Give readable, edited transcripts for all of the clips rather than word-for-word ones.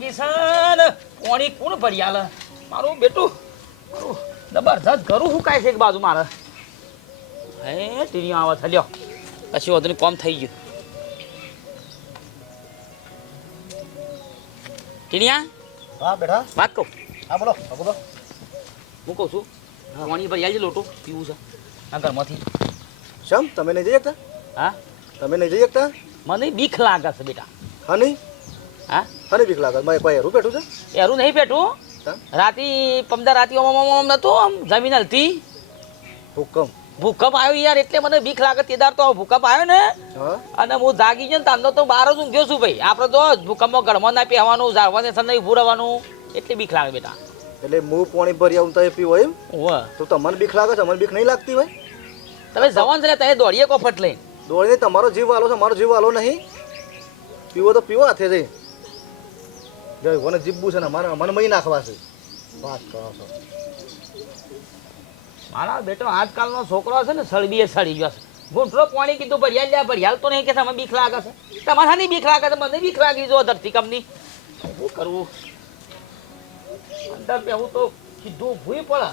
લાગી છે ને કોણી કોણ ભરી આલે મારું બેટું જબરજસ્ત ઘરું હુકાય છે એક બાજુ મારે હે ટીણીઓ આવે છે લ્યો પછી વધુ કોમ થઈ ગયું ટીણિયા હા બેટા વાત કહું હા બોલો બોલો હું કહું છું કોણી ભરી આવજે લોટો પીવું છે આ ઘરમાંથી શમ તમે નહીં જઈ શકતા હા તમે નહીં જઈ શકતા મને બીક લાગે છે બેટા હની હા હની બીક લાગે મારે કોઈ હેરું બેઠું છે એરું નહીં બેઠું હા? રાતી પમદા રાતી ઓમ નતું આમ જમીન હલતી હુકમ ભૂકંપ આવ્યો યાર એટલે મને બીક લાગે તેદાર તો ભૂકંપ આવ્યો ને હા અને હું જાગી ગયો ને તાંડો તો બહાર જ ઊંઘ્યો છું ભાઈ આપણે તો ભૂકંપમાં ગળમાં ના પહેવાનું ઝાડવાને સર નહીં ભૂરવાનું એટલે બીક લાગે બેટા એટલે હું પાણી ભરી આવું તો પીવો એમ ઓહ તો તમને બીક લાગે છે મને બીક નહીં લાગતી હોય તમે જવાન છે તમે દોડીએ કોફટ લઈને દોડીને તમારો જીવ વાલો છે મારો જીવ વાલો નહીં પીવો તો પીવો હાથે જઈ જય મને જીવવું છે ને મારે મને મહી નાખવા છે વાત કરો છો મારા બેટો આજકાલનો છોકરો છે ને સળબીએ સળી ગયો છે ઘૂંટલો પાણી કીધું ભરિયાલ લ્યા ભરિયાલ તો નહીં કે તમે બીક લાગે છે તમારે નહીં બીક લાગે છે મને બીક લાગી જો ધરતી કંપની શું કરવું અંદર બેહું તો કીધું ભૂઈ પડે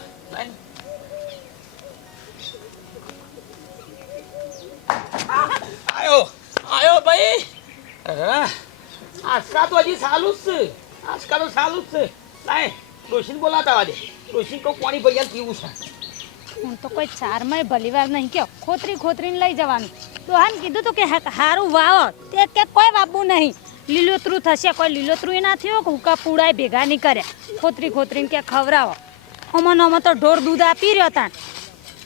આયો આયો ભાઈ અરે આજકાલ તો હજી ચાલુ જ છે આજકાલ તો ચાલુ જ છે લાય ડોશીને બોલાતા વાદે ડોશી કહું પાણી ભરિયાલ પીવું છે હું તો કોઈ ચારમાંય ભલીવાર નહીં કે ખોતરીને લઈ જવાનું દોહાન કીધું તું કે હારું વાવો તે કે કોઈ વાવવું નહીં લીલોતરું થશે કોઈ લીલોતરું ના થયો કે હુકા પૂડાય ભેગા નહીં કર્યા ખોતરીને કે ખવડાવો અમન તો ઢોર દૂધ આપી રહ્યો તાણ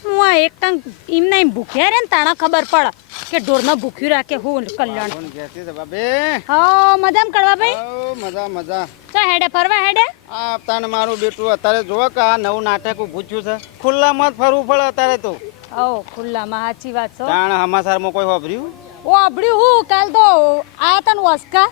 હું આ એક ટંગ એમને એમ ભૂખ્યા રે ને તાણા ખબર પડે કે ઢોરને ભૂખ્યું રાખે હું કલ્યાણ હા મજામાં કરવા ભાઈ મજા મજા ચા હેડે ફરવા હેડે આ તાને મારું બેટું અત્યારે જોવો કે આ નવું નાટક ઊભું થયું છે ખુલ્લામાં જ ફરવું પડે અત્યારે તો ઓ ખુલ્લામાં સાચી વાત છે તાણ સમાચારમાં કોઈ વાપર્યું ઓ અબડ્યું હું કાલ તો આ તને વસકા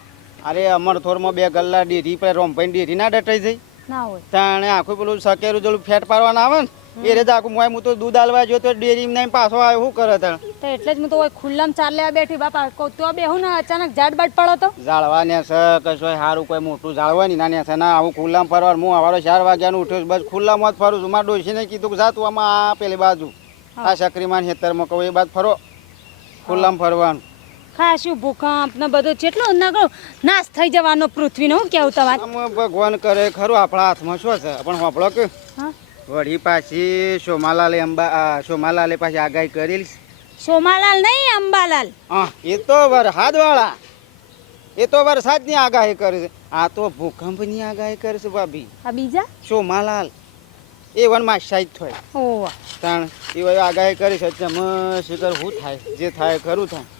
અરે અમરથોરમાં 2 ગલ્લા ડેરી પર રોમભાઈ ડેરી ના ડટાઈ જઈ ના હોય તાણે આખું પેલું સકેરું જેલું ફેટ પાડવાના આવે ને એ રીતે આખું મોય હું તો દૂધ આલવા ગયો તો ડેરી નહીં પાછો આવ્યો શું કરે તાણ તો એટલે જ હું તો કોઈ ખુલ્લામાં ચાલ લેવા બેઠી બાપા કહું તો બેહું ને અચાનક ઝાડ બાડ પડો તો જાળવાને છે કશોય સારું કોઈ મોટું જાળવાની નાની છે ના આવું ખુલ્લામાં ફરવાનું હું સવારે 4 વાગ્યાનું ઉઠ્યો બસ ખુલ્લામાં જ ફરું છું મારા ડોશીને કીધું કે જા તું આમાં આ પેલી બાજુ આ સક્રીમાન ખેતરમાં કહું એ બાદ ફરો ખુલ્લામાં ફરવાનું ખાસું ભૂકંપ ને બધું જેટલું નગર નાશ થઈ જવાનો પૃથ્વીનો હું કેવું તમારે આમાં ભગવાન કરે ખરું આપણા હાથમાં શું છે પણ હોપળો કે હા વળી પાછી સોમાલાલે પાછી આગાહી કરેલી સોમાલાલ નહીં અંબાલાલ હા એ તો વરસાદવાળા એ તો વરસાદની આગાહી કરે છે આ તો ભૂકંપની આગાહી કરે છે ભાભી આ બીજા સોમાલાલ એ વનમાં સાઈડ થાય ઓહ તાણ એ આગાહી કરી છે તેમાં શિખર શું થાય જે થાય ખરું થાય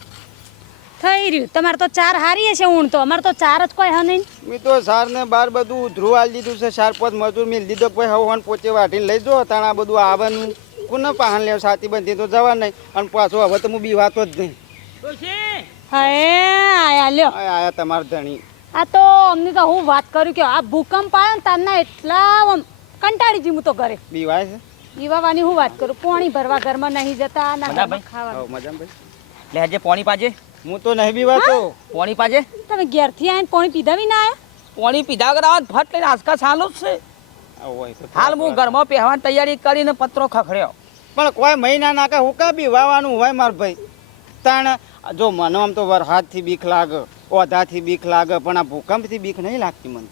થઈ રહ્યું તમારે તો ચાર હારી છે ઊણ તો અમારે તો ચાર જ કોઈ હ નહીં મેં તો સારને બાર બધું ધ્રુવ આલી દીધું છે 4-5 મજૂર મેળ દીધો કોઈ હવન પોચે વાટીને લઈ જો તાણ આ બધું આવવાનું કોને પાહન લેવ સાથી બંધી તો જવા નહીં અને પાછો હવે તો હું બીવાતો જ નહીં હા આયા લ્યો આયા તમાર ધણી આ તો અમને તો હું વાત કરું કે આ ભૂકંપ આવ્યો ને તારના એટલા કંટાળી જી હું તો ઘરે બીવાય છે પીવાની હું વાત કરું પાણી ભરવા ઘરમાં નહીં જતા ના ઘરમાં ખાવા મજામાં ભાઈ લે આજે પાણી પાજે હું તો નહીં બીવાતો પાણી પાજે તમે ઘેરથી આવીને પાણી પીધા બી ના આયા પાણી પીધા કરાવ ફટ લઈને આજકાલ ચાલુ જ છે હાલ હું ઘરમાં પહેવાની તૈયારી કરીને પત્રો ખખડ્યો પણ કોઈ મહિના નાખે હું કા બીવાવાનું હોય માર ભાઈ તાણ જો મને આમ તો વરસાદથી બીક લાગે ઓધાથી બીક લાગે પણ આ ભૂકંપથી બીક નહીં લાગતી મને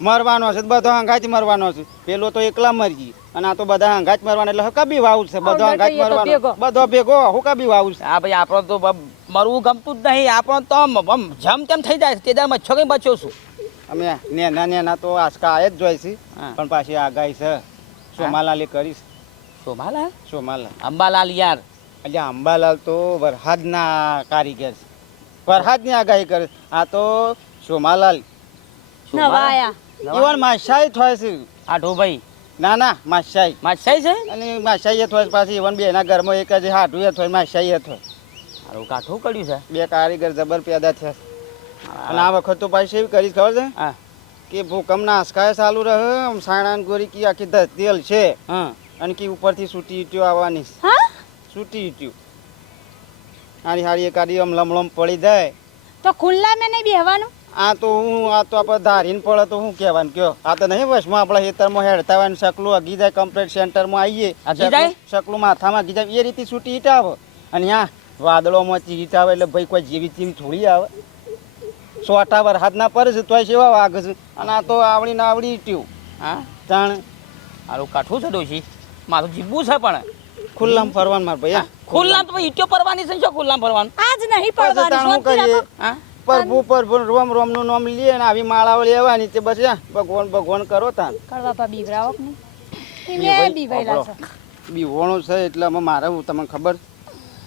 મરવાનો છે બધો હંગાથી મરવાનો છે પેલો તો એકલા મરી અને આ તો બધા હંગાત મરવાના એટલે હકા બી વાવું છે બધો હંગાત મરવાનો બધો ભેગો હુકા બી વાવું છે હા ભાઈ આપણો તો મરવું ગમતું જ નહીં આપણો તો જમ તેમ થઈ જાય તે દર મચ્છો કઈ બચ્યો છું અમે નેના તો આસકા આય જ જોઈ છે પણ પાછી આગાહી છે સોમાલાલે કરીશ સોમાલાલ અંબાલાલ યાર એટલે અંબાલાલ તો વરસાદના કારીગર છે વરસાદની આગાહી કરે આ તો સોમાલાલ નવાયા ઈવન માશાઈ થાય છે આઠો ભાઈ ના માશાઈ છે અને માશાઈ થોય પાછી ઈવન બે એના ઘરમાં એક જ હાડું એ થોય માશાઈ થોય સારું કાઠું કર્યું છે બે કારીગર જબર પેદા થયા અને આ વખત તો પાછી એવી કરીશ ખબર છે હા કે ભૂકંપના આંસકાએ ચાલુ રહે સાણાન ગોરી કી આખી ધરતી હલશે હા અને કે ઉપરથી સૂટી ઈટ્યો આવવાની હા સૂટી ઈટ્યું હારી હારી એકાદી આમ લમલમ પડી જાય તો ખુલ્લા મેં નહીં બેહવાનું આ તો આપણે ધારીને પડે તો શું કહેવાનું કયો આ તો નહીં વસમાં આપણા ખેતરમાં હેડતા હોય ને શકલું અગી જાય કમ્પ્લીટ સેન્ટરમાં આવીએ અગી જાય? શકલું માથામાં અગી જાય એ રીતે છૂટી ઈટ આવે અને ત્યાં વાદળોમાં ચીટ આવે એટલે ભાઈ કોઈ જેવી ચીમ થોડી આવે સોટા વરસાદના પર છે તોય સેવા વાગે છે અને આ તો આવડી ને આવડી ઈટ્યું હા જાણ હારું કાઠું છે ડોશી મારું જીવવું છે પણ ખુલ્લામાં ફરવાનું માર ભાઈ ખુલ્લામ તો ઈટો પરવાની છે શું ખુલ્લામ ફરવાનું આજ નહીં પછી પડવાની તાણ શું શાંતિ કરીએ રાખો. હા પ્રભુ રોમ રોમનું નામ લઈએ ને આવી માળાઓ લેવાની તે બસ ભગવાન ભગવાન કરો તાન કડવા બીવરાવો કે નહીં બીવાય, એને બીવાયેલા છે બીવોણું છે એટલે અમે મારે તમને ખબર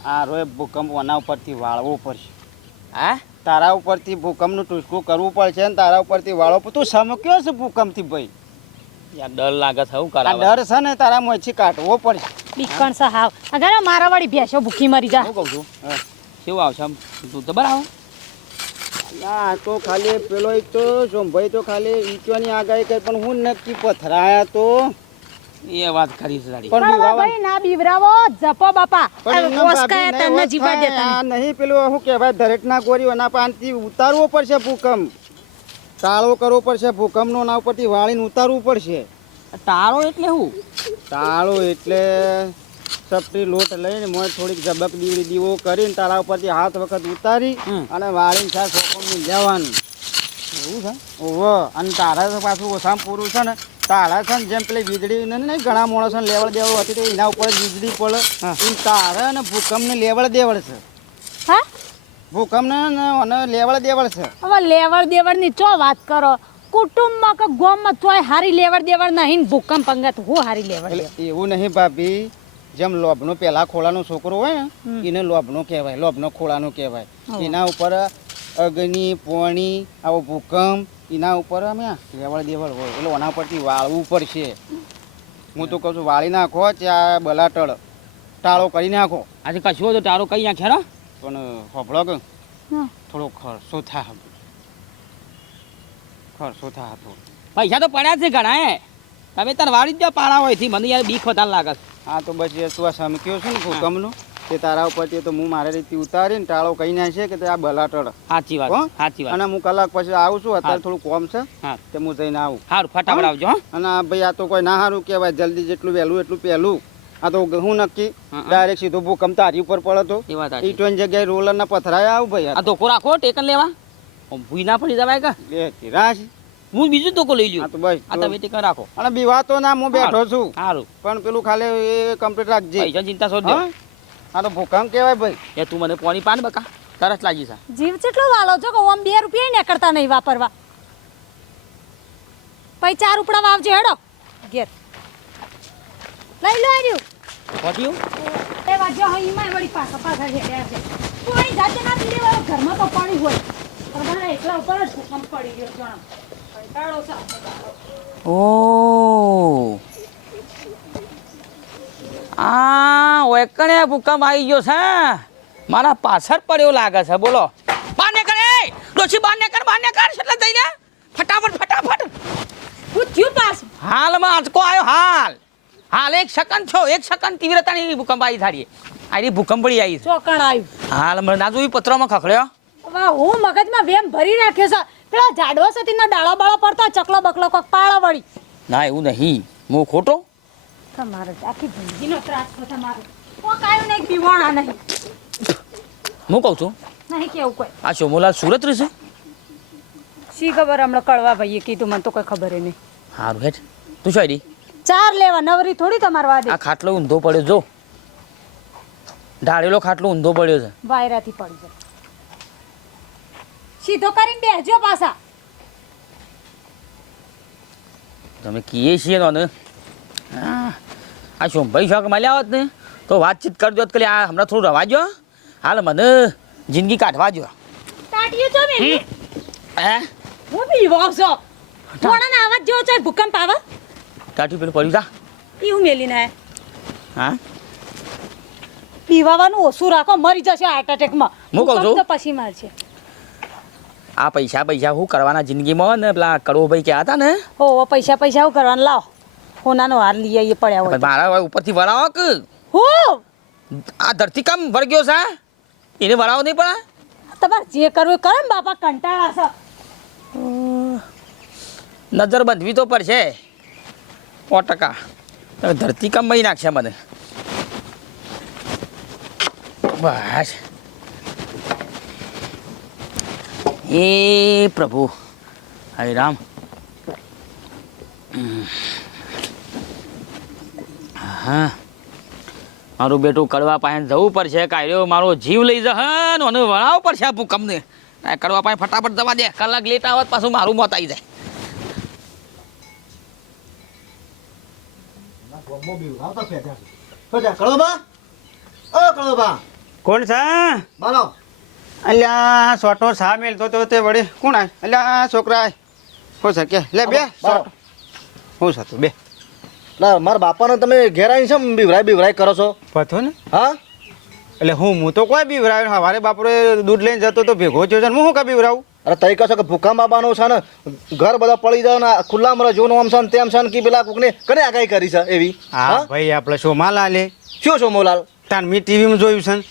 આ રોય ભૂકંપ આના ઉપરથી વાળવો પડશે હા તારા ઉપરથી ભૂકંપનું ટૂસકું કરવું પડશે ને તારા ઉપરથી વાળો તું સમક્યો છે ભૂકંપથી ભાઈ યાર ડર લાગે છે હું આ કરાવે ડર છે ને તારા મોંથી કાઢવો પડશે બીકણ છે હાવ અગર મારા વાળી ભેંસો ભૂખી મરી જા હું કહું છું કેવું આવશે આમ દૂધ તો બરાબર ના તો ખાલી પેલો એક તો સોમભાઈ તો ખાલી ઈચોની આગાહી કરી પણ હું નક્કી પથરાયા તો એ વાત કરી છે તારી પણ કડવા બીવાવા- ભાઈ ના બીવરાવો જપો બાપા પણ એમના ઓસકાયા ભાભી તને નહીં જીવા ઓળખાય. દેતા આ નહીં પેલું શું કહેવાય ધરેટના ગોરી એના પાનથી ઉતારવો પડશે ભૂકંપ તાળો કરવો પડશે ભૂકંપનો ના ઉપરથી વાળીને ઉતારવું પડશે તારો એટલે હું તાળો એટલે સપટી લોટ લઈને મોય થોડીક ઝબક દીવડી દીવો કરીને તાળા ઉપરથી હાથ વખત ઉતારી અને વાળીને સાર સોપમનું લેવાનું એવું છે ઓહો અને તારા તો પાછું ઓછામાં પૂરું છે ને તારા છે ને જેમ પેલી વીજળી ને નહીં ઘણા માણસોને લેવડ દેવડ હતી તો એના ઉપર જ વીજળી પડે એમ તારા અને ભૂકંપને લેવડ દેવડ છે હા ભૂકંપને અને લેવડ દેવડ છે હવે લેવડ દેવડ ની ચો વાત કરો કુટુંબમાં કે ગામમાં તોય હારી લેવડ દેવડ નહીં ને ભૂકંપ અંગત હું હારી લેવડ એટલે દેવડ એવું નહીં ભાભી જેમ લોભનો પેલા ખોળાનો છોકરો હોય ને એને લોભનો કહેવાય લોભનો ખોળાનો કહેવાય એના ઉપર અગ્નિ પોણી આવો ભૂકંપ એના ઉપર અમે લેવડ દેવડ હોય એટલે એના પરથી વાળવું પડશે હું તો કહું છું વાળી નાખો ત્યાં બલાટળ ટાળો કરી નાખો આજે કશું તો તારો કઈ નાખ્યા રો પણ હોભળો કે હમ. થોડો ખર્ચો થાય ખર્ચો થાય થોડો પૈસા તો પડ્યા છે ઘણા હે તમે તાર વાળી જ દો પાડા હોય થી મને યાર બીક વધારે લાગે છે. હા તો બસ એ તું આ સમક્યો છે ને ભૂકંપનો તે તારા ઉપરથી તો હું મારી રીતે ઉતારીને ટાળો કહી નાખશે કે તે આ બલાટળ સાચી વાત હો? સાચી વાત અને હું કલાક પછી આવું છું અત્યારે હા. થોડું કોમ છે હા તે હું જઈને આવું સારું ફટાફટ આવજો હો અને આ ભાઈ આ તો કોઈ ના સારું કહેવાય જલ્દી જેટલું વહેલું એટલું પહેલું આ તો હું નક્કી હા. ડાયરેક્ટ સીધો ભૂકંપ તારી ઉપર પડે તો એ વાત સાચી. ઈટોની જગ્યાએ રોલરના પથરાયા આવું ભાઈ આ ધોકો રાખો ટેકન લેવા આમ ભૂઈ ના પડી જવાય કા એ રાશ હું બીજું ધોકો લઈ આ લ્યું તો બસ આ તમે ટેકન રાખો અને બીવા તો ના હું બેઠો છું સારું પણ પેલું ખાલી એ કમ્પ્લીટ રાખજે પૈસા ચિંતા છોડ દો હા આ તો ભૂકંપ કહેવાય ભાઈ એ તું મને પાણી પાન બકા તરસ લાગી છે જીવ કેટલો વાલો છો કે ઓમ 2 રૂપિયા ને કરતા નહીં વાપરવા પછી 4 ઉપડા વાવજે હેડો ઘેર લઈ લો આર્યું પહોંચ્યું એ વાજો હઈ માં વળી પાછા હેડ્યા છે તું અહીં જાતે ના પીડે વાળો ઘરમાં તો પાણી હોય પણ મને એકલા ઉપર જ ભૂકંપ પડી ગયો જાણ કંટાળો છે ઓ આ ઓકણે ભૂકંપ આવી ગયો છે મારા પાછળ પડ્યો લાગે છે બોલો બહાર નીકળ એ ડોશી બહાર નીકળ એટલે જઈને ફટાફટ હું થયું પાછું હાલમાં આંચકો આવ્યો હાલ 1 સેકન્ડ છો 1 સેકન્ડ તીવ્રતાની ભૂકંપ આવી થાળી આની ભૂકંપ પડી આવી છે ચોકણ આવ્યું હાલ મને ના જોઈ પત્રમાં ખખડ્યો વાહ હું મગજમાં વેમ ભરી રાખ્યો છે પેલા ઝાડવા સતીના ડાળા બાળા પડતા ચકલો બકલો કોક પાળા વળી ના એવું નહીં હું ખોટો તમારે આખી જિંદગીનો ત્રાસ છે તમારો કોક આવ્યું નહીં પીવાણા નહીં હું કહું છું નહીં કેવું કોઈ આ સોમોલાલ સુરત રહેશે શી ખબર હમણાં કળવા ભાઈએ કીધું મને તો કોઈ ખબર નહીં સારું હેઠ તું શું આઈડી ચાર લેવા નવરી થોડી તમારે વાદે આ ખાટલો ઊંધો પડ્યો જો ઢાળેલો ખાટલો ઊંધો પડ્યો છે વાયરાથી પડી જાય સીધો કરીને બેસજો પાછા તમે કીએ છીએ તો ને આ સોમભાઈ શોખ મળ્યા હોત ને તો વાતચીત કરજો કે આ હમણાં થોડું રવા જો હાલ મને જિંદગી કાઢવા જો તાટીઓ છો મેં હે હું બી વાવસો થોડાના આવાજ જેવો છે ભૂકંપ આવે કાઠી પેલું પડ્યું તા એવું મેલીને હા પીવાનું ઓછું રાખો મરી જશે હાર્ટ એટેકમાં હું કહું છું. ભૂકંપ તો પછી મારશે આ પૈસા શું કરવાના જિંદગીમાં ને પેલા કડોભાઈ કહેતા હતા ને હો પૈસા શું કરવાનું લાવ હોનાનો હાર લઈ આવીએ પડ્યા હોય પણ મારા ઉપરથી વળાવો કે હું આ ધરતી કામ વળગ્યો છે એને વળાવો નહીં પડે તમારે જે કરવું એ કરો ને બાપા કંટાળા છે નજર બંધવી તો પડશે 100%. ધરતી કમાઈ નાખશે મને. બસ એ પ્રભુ હરે રામ. હા મારું બેટું કડવા પાસે જવું પડશે. કાઢ્યો મારો જીવ લઈ જશે ને મને વળાવવું પડશે આ ભૂકંપને. કડવા પાસે ફટાફટ જવા દે. કલાક લેટ આવત પાછું મારું મોત આવી જાય. કોણ છે બોલો. અલ્યા સોટો સા મેલતો તો તે વળી કોણ આય? અલ્યા છોકરા આય હો શકે લે બે સોટો હું હતું બે ના મારા બાપાને તમે ઘેર આવીને છે બીવરાય કરો છો? પથો ને હા એટલે હું તો કોઈ બીવરાયો સવારે બાપરે દૂધ લઈને જતો તો ભેગો થયો છે ને હું કા બીવરાવું? અરે તઈ કહો છો કે ભૂકંપ બાબાનું છે ને ઘર બધા પડી જાય ને ખુલ્લામાં જોનું આમ છે ને તેમ છે ને કે પેલા કોકને કને આગાહી કરી છે એવી? હા ભાઈ આપણે શોમાં લાલે શું છો મોલાલ? તાન મેં ટીવીમાં જોયું છે ને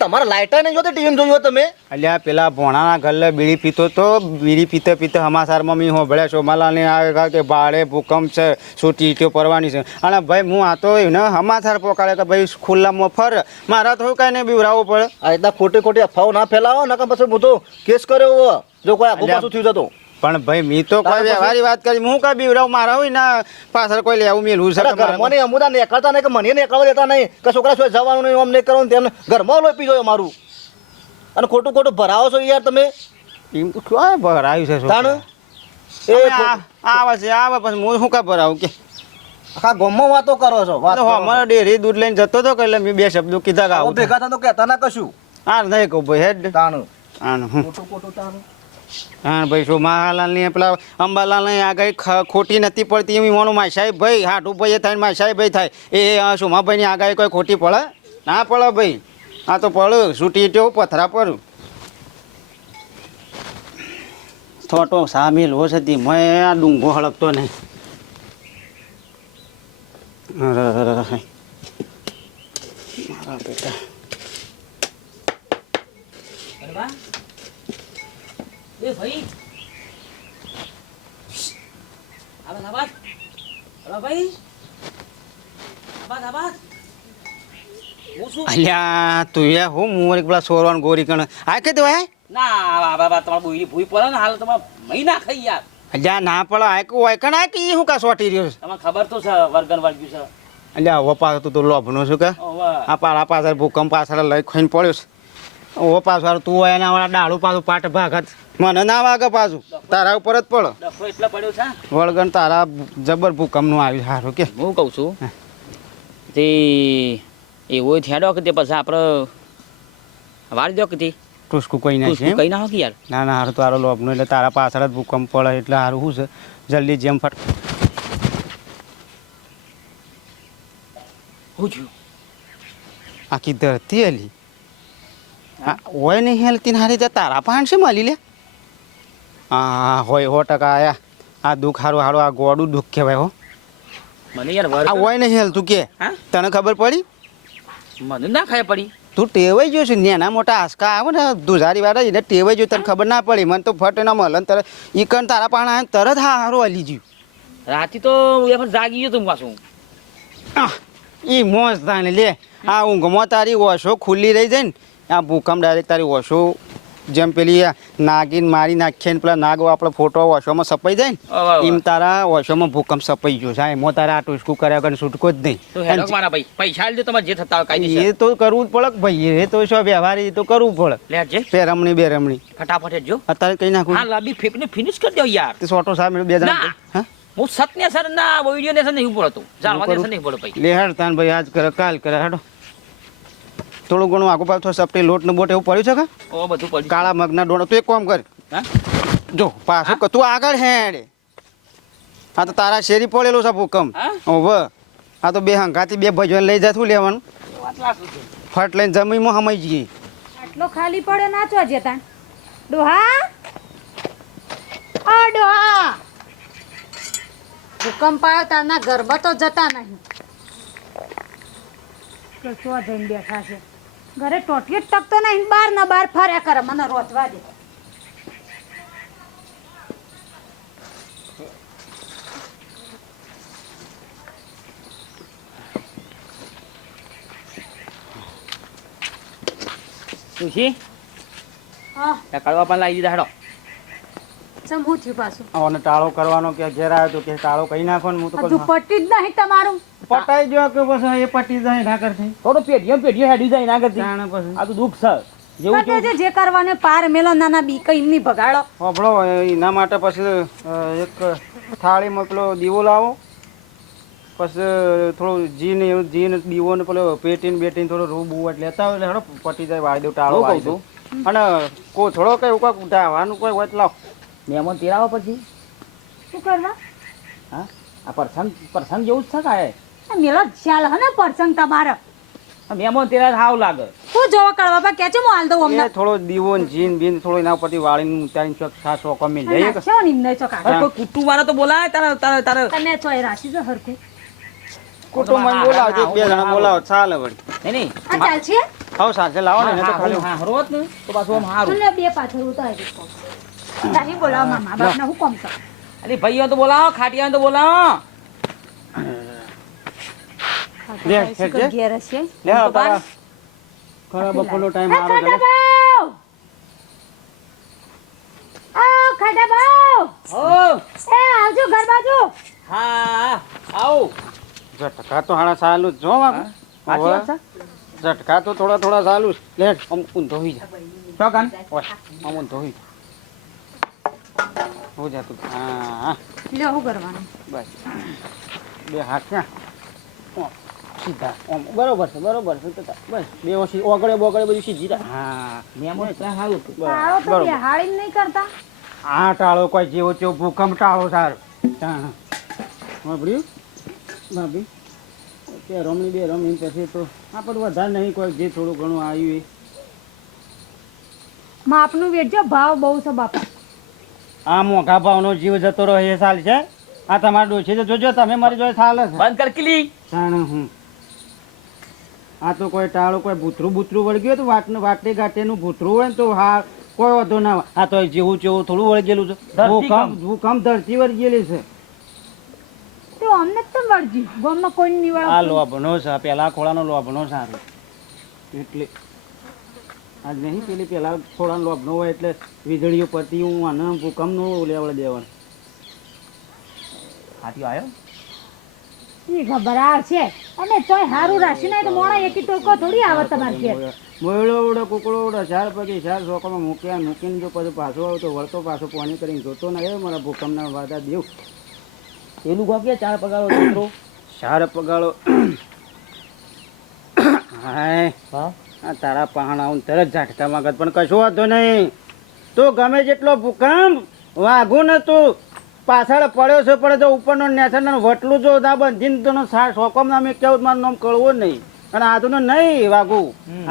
તમારા લાઇટર નહીં જોતી ટીવીમાં જોયું તમે? અલ્યા પેલા ભોણાના ઘરલે બીડી પીતો તો બીડી પીતે સમાચારમાં મેં હોભળ્યા શોમાલાને આવે કે ભાડે ભૂકંપ છે છૂટી ઈટીઓ પડવાની છે. અને ભાઈ હું આ તો એને સમાચાર પોકાડે કે ભાઈ ખુલ્લામાં ફર મારા તો કાંઈ નહીં બીવરાવવું પડે. આ રીતના ખોટી અફવાઓ ના ફેલાવો ને પછી હું તો કેસ કર્યો જો કોઈ આગું પાછું થયું જતો. પણ ભાઈ મેં તો કોઈ વ્યવહારી વાત કરી હું કાંઈ બીવરાવ મારા હોય ને પાછળ કોઈ લેવું મેલું છે ઘરમાં અમુદા નીકળતા નહીં કે મને નીકળવા દેતા નહીં કે છોકરા શું જવાનું નહીં આમ નહીં કરવાનું તેમને ઘરમાં લોપી જોયો મારું. અને ખોટું ભરાવો છો યાર તમે. એમ ક્યાં ભરાયું છે તાણ એ આવે છે આવે પછી હું શું કાં ભરાવું કે આખા ગામમાં વાતો કરો છો? અમારા ડેરી દૂધ લઈને જતો હતો એટલે મેં બે શબ્દો કીધા કે આવું ભેગા થતો કહેતા ના કશું. હા નહીં કહું ભાઈ હેડ તાણ આનું ખોટું તાણ. હા ભાઈ શું મહાલાલની પેલા અંબાલાલની આગાહી ખોટી નથી પડતી એમ માનું માસાઈ ભાઈ હાટું ભાઈ થાય માસાઈ ભાઈ થાય એ સુમાભાઈની આગાહી કોઈ ખોટી પડે ના પડે ભાઈ. આ તો પડે છૂટી ટેવ પથરા પર થોટો સામેલ હો સતી મેં આ ડુંગો હળપતો નહીં. મારા બેટા એ ભાઈ આવાજ આવાજ. હલો ભાઈ આવાજ. હું શું અલ્યા તું એ હું મોર પેલા સોરવાન ગોરી કણ આ કે દેવાય ના બાબા તમારે બોઈની ભૂઈ પડે ને હાલ તમારે મહિના ખાઈ યાર. અલ્યા ના પડે આ કે હોય કણ આ કે એ હું કા સોટી રહ્યો છે? તમને ખબર તો છે વર્ગન વાળ્યું છે. અલ્યા હવે પાછું તો લોભનો છું કે ઓવા આ પાડા પાછળ ભૂકંપ પાછળ લઈ ખોઈને પડ્યો છે. ઓ પાછું તું હોય એના વાળા ડાળું પાછું પાટ ભાગત મને ના વાગે પાછું તારા ઉપર જ પડો ડફો એટલા પડ્યો છે. વળગણ તારા જબર ભૂકંપનું આવ્યું સારું કે હું કહું છું તે એવો થયા કે તે પછી આપણે વાળી દો કે તે ટુસકું કોઈ ના છે કઈ ના હો કે યાર. ના ના સારું તારો લોભનો એટલે તારા પાછળ જ ભૂકંપ પડે એટલે સારું શું છે જલ્દી જેમ ફટ હું થયું આખી ધરતી હલી હોય નહીં હેલતી હારી ત્યાં તારા પાણ છે મળી લે. હા હોય 100% આયા આ દુઃખ હારું હારું આ ગોડું દુઃખ કહેવાય હો. મને યાર આ હોય નહીં હેલતું કે હા તને ખબર પડી? મને ના ખાય પડી. તું ટેવાઈ ગયો છે નાના મોટા આંસકા આવે ને દુધારી વાળા એને ટેવાઈ ગયું તને ખબર ના પડી મને તો ફટ ના મળે ને તરત ઈકણ તારા પાણ આવે તરત હા હારું હલી ગયું. રાતે તો એ પણ જાગી ગયો તું પાછું. એ મોજ તાને લે આ ઊંઘમાં તારી ઓછો ખુલ્લી રહી જાય ને આ ભૂકંપ ડાયરેક્ટ તારી ઓછો જેમ પેલી નાગીન મારી નાખીએ ને પેલા નાગો આપણે ફોટો ઓછોમાં સપાઈ જાય ને એમ તારા ઓછોમાં ભૂકંપ સપાઈ ગયો છે એમાં તારા આ ટુસકું કર્યા વગર છૂટકો જ નહીં. તો હેડો મારા ભાઈ પૈસા આલજો તમારે જે થતા હોય કાયદેસર. એ તો કરવું જ પડે કે ભાઈ એ તો શું વ્યવહાર એ તો કરવું પડે. લે જે પેરમણી બેરમણી ફટાફટ હેડજો. અત્યારે કઈ નાખું હા લાબી ફેંકને ફિનિશ કરી દો યાર. તે સોટો સામે બે જણા ના. હા હું સત્ય સર ના વિડિયો ને સર નહીં પડતો જાણવા દે સર નહીં પડતો ભાઈ. લે હેડ તાન ભાઈ આજ કરે કાલ કરે હેડો થોડું ઘણું આગળ પાછું સપટી લોટ ને બોટ એવું પડ્યું છે કે ઓ બધું પડ્યું. કાળા મગના ડોણા તું એક કામ કર હા જો પાછું તું આગળ હેડ આ તો તારા શેરી પડેલું છે ભૂકંપ હા? ઓવે આ તો બે હંગાથી બે ભજવાન લઈ જતું લેવાનું વાત લાગુ છે. ફટ લઈને જમીનમાં હમાઈ જઈએ. આટલો ખાલી પડ્યો નાચવા જતા ડોહા ઓ ડોહા ભૂકંપ આવ્યો તારના ગરબા તો જતા નહીં કશો જઈને બેઠા છે ઘરે ટોટીએ ટકતો નહીં બાર ના બાર ફર્યા કરે મને રોતવા દે તુલસી હા ત્યાં કડવા પાન લાવી દીધા હેડો. ચમ હું થયું પાછું આને ટાળો કરવાનો કે ઘેર આવ્યો તો કે ટાળો કહી નાખો ને હું તો હજુ કહું, પટી જ નહીં તમારું પટાઈ ગયો કે બસ એ પટી જાય ના કરશે થોડું પેઢીઓ હેડી જાય ના કરતી. જાણે પછી આ તો દુઃખ છે જેવું કરજો તેવું. જે કરવાને પાર મેલો નાના બીક એમની ભગાડો હોભળો એના માટે પછી એક થાળીમાં પેલો દીવો લાવો, પછી થોડું જીન એવું જીન દીવો ને પેલો પેટીને બેટીને થોડો રૂ બુવ એટલે લેતા હોય એટલે હેડો પટી જાય વાળી દઉં ટાળો હું કહું વાળી દઉં. અને થોડો કઈ એવું કાંઈક ધાવાનું કોઈ હોય તો લાવો. મહેમાન તેરાવો પછી શું કરવા હા આ પ્રસંગ જેવું જ છે કાંઈ. આ મેલો ચાલ હે ને પ્રસંગ તમારે આ મહેમાન તેરા હાવ લાગે. હું જોવા કરવા બા કે છે હું હાલ દઉં એ અમને થોડો દીવો ને જીન બીન થોડો એના પરથી વાળીને ઉતારીને ચોક છાસ ચોકો મિલ જાય કે શું નિમ્ન ચોકા હવે કોઈ કુટુંબ વાળા તો બોલાય તારે તમે ચોય રાશી છે હરખું કુટુંબમાં બોલાવો એક બે જણા બોલાવો ચાલે વળી. નહીં આ ચાલ છે હાવ સાથે લાવો ને એને તો ખાલી હા હરોત ને તો પાછું આમ હારું. લે બે પાછળ ઉતારી દો તાહી બોલાવો મામા બાપને હું કોમ છો અરે ભાઈઓ તો બોલાવો ખાટિયા તો બોલાવો. લે, હેડ જે. ઘેર છે લે આ તારા ખરા બપોરનો ટાઈમ હે મારો ખાટા છે બાવ આવ ખાટા બાવ ઓ એ આવજો ઘર બાજુ હા આવો. ઝટકા તો હાણા ચાલુ જ જો બાપુ. સાચી વાત છે. ઝટકા તો થોડા થોડા ચાલુ જ. લે આમ ઊંધો હોઈ જા શું કાન? ઓય આમ ઊંધો હોઈ હો જા તું. હા લે હું કરવાનું બસ બે હાથ ક્યાં ઓમ, સીધા ઓમ બરોબર છે તો બસ બે ઓછી ઓગળે બોગળે બધું સીધી થાય. હા મહેમાન ત્યાં હારું હતું. તારો તો બરોબર. બેહાડી નહીં કરતા આ ટાળો કોઈ જેવો તેવો ભૂકંપ ટાળો સારું. હા વાપર્યું ભાભી તે રમણી બે રમી પછી તો આપણે વધારે નહીં કોઈ જે થોડું ઘણું આવ્યું એ. માપનું વેચજો ભાવ બહુ છે બાપા આ મોઘા ભાવનો જીવ જતો રહે એ સાલ છે. આ તમારે ડોશી તો જોજો તમે મારી જોડે સાલ છે. બંધ કર કિલી. જાણે હું આ તો કોઈ ટાળો કોઈ ભૂતરું વળગ્યું તો વાટે ગાંઠેનું ભૂતરું હોય ને તો હા કોઈ વાંધો ના હોય. આ તો જેવું તેવું થોડું વળગેલું છે. ધરતીકંપ. ભૂકંપ ધરતી વળગેલી છે. તો અમને જ તો વળજી ગામમાં કોઈ આ નિવાળ લોભનો છે પેલા ખોળાનો લોભનો સારો એટલે આજ નહીં પેલી પેલા ખોળાનો લોભનો હોય એટલે વીજળીઓ પતી હું આને ભૂકંપનો લેવડ દેવાનું. હાથીઓ આવ્યો. ઈ ખબર આ છે અને તોય હારું રાશી નહીં તો મોણા એકી ટોકો થોડી આવે તમારે ઘેર મોયડો ઉડે કુકડો ઉડે ચાર પછી ચાર ચોકોમાં મૂકીને જો પછી પાછો આવ્યો તો વળતો પાછો પાણી કરીને જોતો ના એ મારા ભૂકંપના વાદા દેવ પેલું ગોગ્યા ચાર પગારો દીકરો. ચાર પગાળો હાય હા આ તારા પહાણા આવું તરત ઝાટકા માંગત પણ કશો વાંધો નહીં. તું ગમે જેટલો ભૂકંપ વાઘું ને તું પાછળ પડ્યો છે પણ જો ઉપરનો નેસરનો વટલું જો ના બંધીને તને સોકમ નામે કેવું મારું નામ કળવું નહીં અને આજનું નહીં વાઘું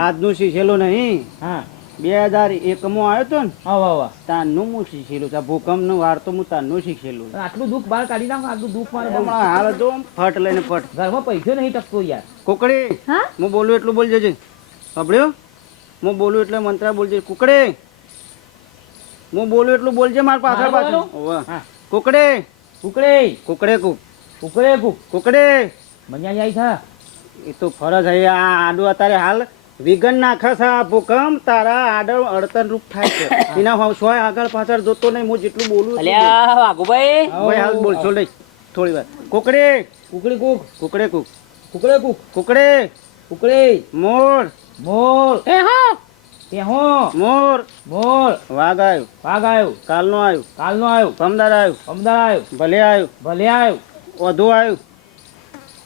આજનું શીખેલું નહીં. હા 2001માં આવ્યો તો ને હા વાહ વાહ. તારનું હું શીખેલું છે. ભૂકંપનું વાર્તો હું તારનું શીખેલું પણ આટલું દુઃખ બહાર કાઢી નાખો. આટલું દુઃખ મારે બહુ. હમણાં હાલ જો ફટ લઈને ફટ ઘરમાં પૈસો નહીં ટકતો યાર. કુકડી હા હું બોલું એટલું બોલજે છે સાંભળ્યો હું બોલું એટલે મંત્રા બોલજે. કુકડી હું બોલું એટલું બોલજે મારા પાછળ મારે પાછળ બોલવાનું? ઓવે. હા. કુકડી કુકડે કુકડે કુક કુકડે કુક કુકડી મજા આવી છે. એ તો ફરજ હે. આ આડું અત્યારે હાલ વિગન નાખે છે. આ ભૂકંપ તારા આડળ અડતન રૂપ થાય છે. એના સોય આગળ પાછળ જોતો નહીં. હું જેટલું બોલું એટલું બોલ. અલ્યા વાઘુભાઈ. ભાઈ હાલ બોલશો નહીં થોડી વાર. કુકડી કુકડી કુક કુકડે કુક કુકડે કુક કુકડી કુકડે મોર મોર એ હા પેહો મોર મોર વાઘ આવ્યું વાઘ આવ્યો કાલનો આવ્યું કાલનો આવ્યો પમદાર આવ્યું અમદાર આવ્યો ભલે આવ્યું ભલે આવ્યો વધુ આવ્યું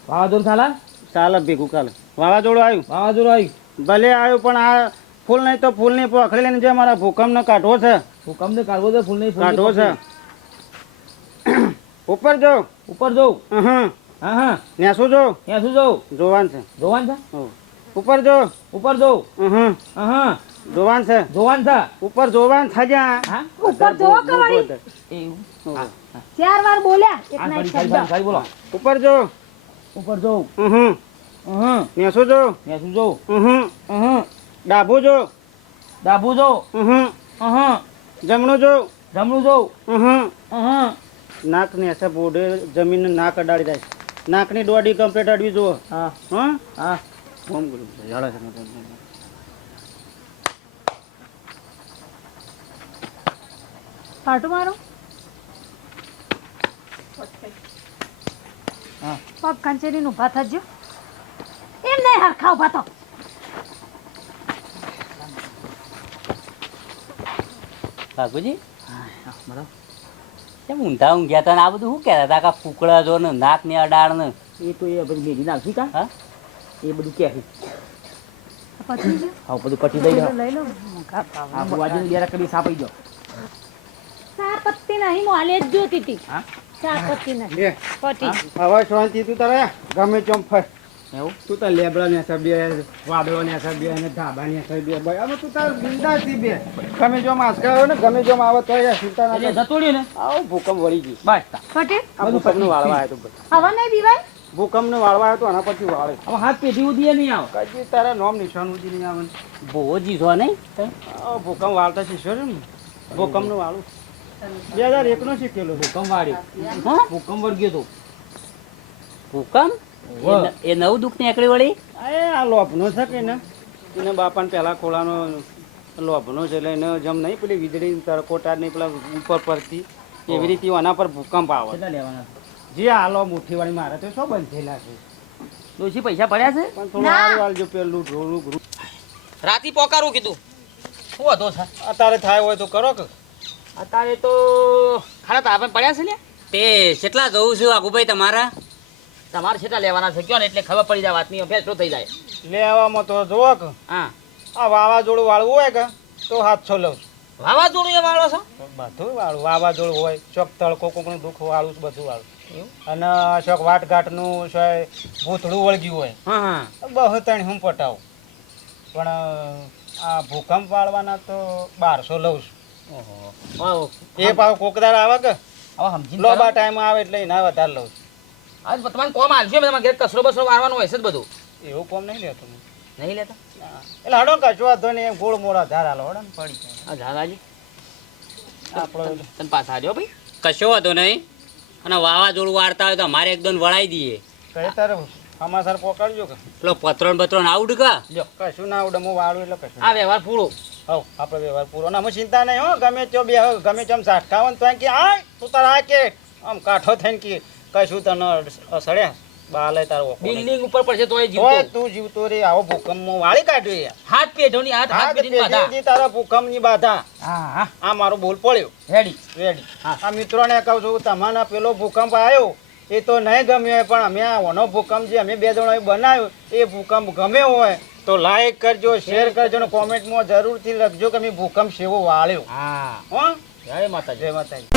વાવાઝોડું થાલા ચાલે ભેગું કાલે વાવાઝોડું આવ્યું વાવાઝોડું આવ્યું ભલે આવ્યું પણ આ ફૂલ નહીં તો ફૂલની પખડી લઈને જે મારા ભૂકંપનો કાઢવો છે. ભૂકંપને કાઢવો તો ફૂલ નહીં કાઢવો છે. ઉપર જો ઉપર જોઉં. હા હા નેસું જો ત્યાં શું જોઉં જોવાન છે. જોવાન છે હો. ઉપર જો ઉપર જોઉં. હા જોવાન છે. જોવાન છે. ઉપર જોવાન થજા હા ઉપર જોવો કે વળી એવું. હા 4 વાર બોલ્યા એક હા ના એક ફરી શબ્દ બોલો. ઉપર જો ઉપર જોઉં. નેસું જો ત્યાં શું જોઉં. ડાબું જો ડાબુ જોઉં. જમણું જો જમણું જોઉં. નાક નેસે બોડે જમીન નાક અડાડી જાય. નાકની દોડી કમ્પ્લીટ અડવી જુઓ. હા હા હા ઓમ ગુરુ ઝાડા છે. પાટું મારો હા. પગ ખંચેરીને ઊભા થજો એમ નહીં હરખા ઊભા તો કાકુજી કેમ ઊંધા ઊંઘ્યા હતા ને આ બધું શું કહેતા હતા કે કુકડા જો ને નાક ને અડાડ ને એ તો એ બધી મેરી નાખી કા હા એ બધું કે પતી ગયું હા બધું પટી દઈ દો લઈ લો આ બુવાજી ને બેરા કરી સાપાઈ દો ચા પત્તી નહીં હું હાલે જ જોતી હતી હા ચા પત્તી નહીં લે પટી હવે શાંતિ તું તારે ગમે ચોમ ફર એવું તું તાર લેબડા ને અસર બે વાદળો ને અસર બે અને ધાબા ની અસર બે ભાઈ હવે તું તાર બિંદાસથી બે ગમે ચોમ આસકા આવે ને ગમે ચોમ આવે તો યાર ચિંતા ના એટલે કર. જતો રહ્યો ને આવો ભૂકંપ વળી ગઈ બસ તા. પટી આ ભૂકંપ નો વાળવા આવ્યો તો હવા નહીં બીવાય ભૂકંપ નો વાળવા આવ્યો તો આના પછી વાળે હવે હાથ પેઢી ઉદીએ નહીં આવો કજી તારા નોમ નિશાન ઉજી નહીં આવે બહુ જીસો નહીં આ ભૂકંપ વાળતા શીખ્યો છે ને ભૂકંપ નું વાળું 2001 નો શીખેલો છે ભૂકંપ વાળ્યો હા ભૂકંપ વળગ્યો તો ભૂકંપ એ નવું દુઃખ નીકળી વળી આ લોભનો છે કે ને એને બાપાને પહેલા ખોલાનો લોભનો છે એટલે એને જમ નહીં પેલી વીજળી તરકોટા નહીં પેલા ઉપર પરથી એવી રીતે આના પર ભૂકંપ આવે કેટલા લેવાના જે હાલો મુઠ્ઠીવાળી મારે તો શું બંધેલા છે ડોશી પૈસા પડ્યા છે પણ થોડું સારું હાલજો પેલું ઢોલું ઘરું રાતી પોકારું કીધું શું હતો છે અત્યારે થાય હોય તો કરો કે અત્યારે તો ખાડા તાપે પડ્યા છે ને તે કેટલા જવું છું આગુભાઈ તમારા તમારે છેટા લેવાના છે કયો ને એટલે ખબર પડી જાય વાતની ફેસલો થઈ જાય લેવામાં તો જોવો કે હા આ વાવાઝોડું વાળવું હોય કે તો 700 લઉં વાવાઝોડું એ વાળો છો બધું વાળું વાવાઝોડું હોય ચોક તડકો કોકનું દુઃખ વાળું બધું વાળું એવું? અને ચોક વાટઘાટનું શોય ભૂતળું વળગ્યું હોય હા હા બહુ તણી હું પટાવું પણ આ ભૂકંપ વાળવાના તો 1200 લઉં છું ઓહો એ પાછો કોકદાર આવે કે હવે સમજી લોબા ટાઈમ આવે એટલે એના વધારે લઉં છું આજ તમારે કોમ આલજો મેં તમારે ઘેર કસરો બસરો મારવાનો હોય છે જ બધું એવું કોમ નહીં લેતો હું. નહીં લેતા ના. એટલે હડો કશો વાંધો નહીં એમ ગોળ મોડા ધાર હાલો હડો ને પડી જાય હા ઝાલાજી આપણો તને પાછા આવ્યો ભાઈ કશો હતો નહીં અને વાવાઝોડું વાળતા હોય તો અમારે એકદમ વળાઈ દઈએ કઈ તારે સમાચાર પકડજો કે પેલો પત્રોન બત્રોન આવડ કા લ્યો કશું ના આવડે હું વાળું એટલે કશું આ વ્યવહાર પૂરો હવ આપણે વ્યવહાર પૂરો ના અમે ચિંતા નહીં હો ગમે તે બે ગમે તેમ ઝાટકા હોય ને તો એમ કે આય તું તાર આ કે આમ કાઠો થઈને કે કશું તને સડ્યા બાલે તારો બિલ્ડિંગ ઉપર પડશે તોય ઓય જીવતો તું જીવતો રે આવો ભૂકંપમાં વાળી કાઢ્યો યાર હાથ પેઢોની હાથ હા હાથ પેઢીની બાધા તેથી તારા ભૂકંપની બાધા હા હા આ મારો બોલ પડ્યો રેડી રેડી હા. આ મિત્રોને કહું છું તમારા પેલો ભૂકંપ આવ્યો એ તો નહીં ગમ્યો હોય પણ અમે આ ઓનો ભૂકંપ જે અમે બે જણાએ બનાવ્યો એ ભૂકંપ ગમ્યો હોય તો લાઈક કરજો શેર કરજો અને કોમેન્ટમાં જરૂરથી લખજો કે અમે ભૂકંપ સેવો વાળ્યો હા હો જય માતાજી જય માતાજી